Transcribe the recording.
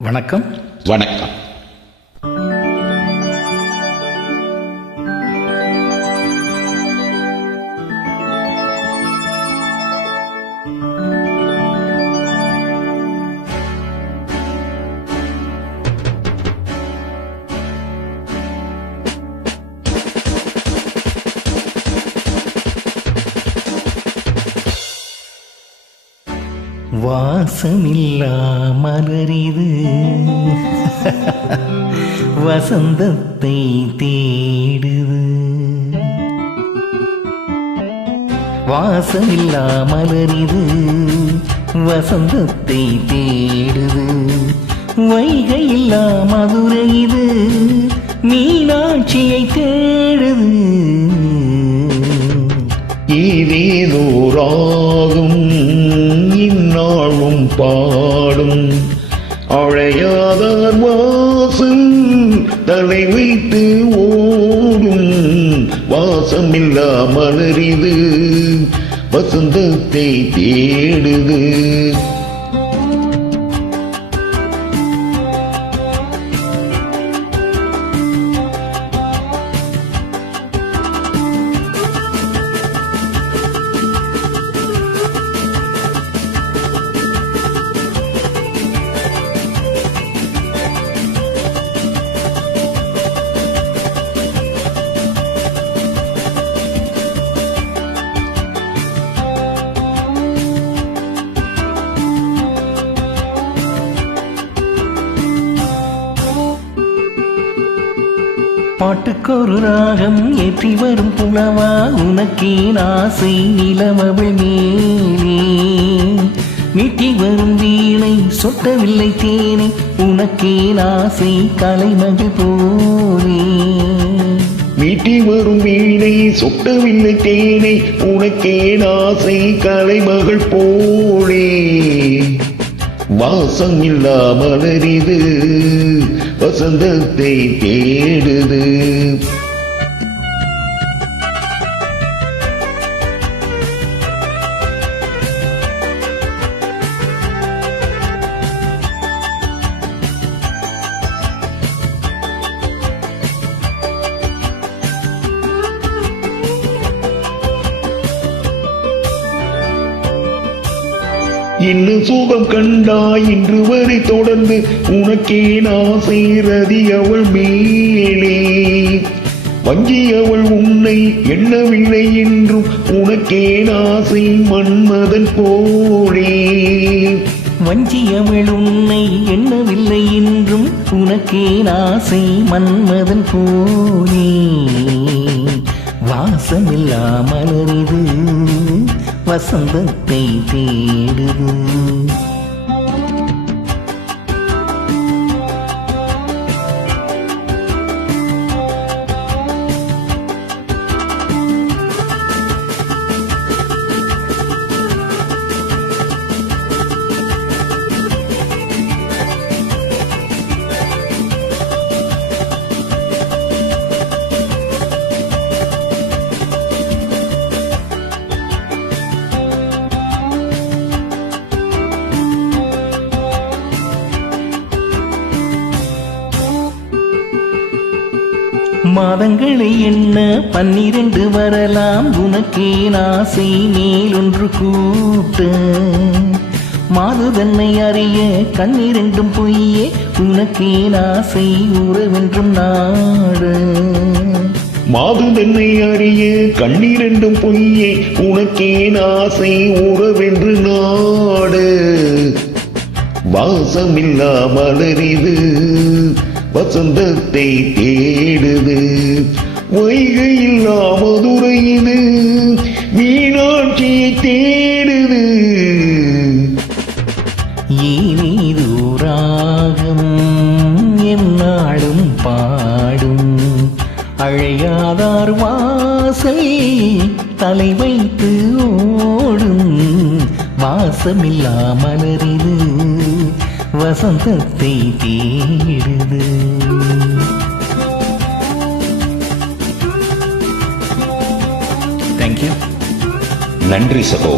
வணக்கம். வணக்கம். வாசமில்லா மலரிது வசந்தத்தை தேடுது. வாசமில்லா மலரிது வசந்தத்தை தேடுது. வைகையில்லா மதுரை இது மீனாட்சியை தேடுது. ஏதேதோ ராகம் இந்நாளும் பாடும் அழையாதார் வாசம் தலை வைத்து ஓடும். வாசமில்லா மலரிது வசந்தத்தை தேடுது. பாட்டுக்கொரு ராகம் ஏற்றி வரும் புலவா உனக்கே ஆசை நிலமவள் மேலே. மீட்டி வரும் வீணை சொட்டவில்லை தேனை உனக்கே ஆசை கலைமகள் போலே. மீட்டி வரும் வீணை சொட்டவில்லை தேனை உனக்கே ஆசை கலைமகள் போலே. வாசம் இல்லா மலரிது வசந்தத்தை தேடுது. இன்னும் சுகம் கண்டாய் இன்று வரை தொடர்ந்து உனக்கே ஆசை ரதி அவள் மேலே. வஞ்சி அவள் உன்னை எண்ணவில்லை என்றும் உனக்கே ஆசை மன்மதன் போலே. வஞ்சி அவள் உன்னை எண்ணவில்லை என்றும் உனக்கே ஆசை மன்மதன் போலே. வாசமில்லா மலரிது வசந்தத்தை தேடுது. மாதங்களை என்ன 12 வரலாம் உனக்கே ஆசை மேலொன்று கூட்ட. மாது தன்னை அறிய கண்ணிரண்டும் பொய்யே உனக்கே ஆசை உறவென்றும் நாட. மாது தன்னை அறிய கண்ணிரண்டும் பொய்யே உனக்கே ஆசை உறவென்று நாட. வாசமில்லா மலரிது வசந்தத்தை தேடுது. வைகையில்லா மதுரை இது மீனாட்சியை தேடுது. ஏனேது ராகம் என்னாலும் பாடும் அழையாதார் வாசல் தலை வைத்து ஓடும். வாசமில்லா மலரிது வசந்தத்தை தேடுது. தேங்க்யூ. நன்றி சகோ.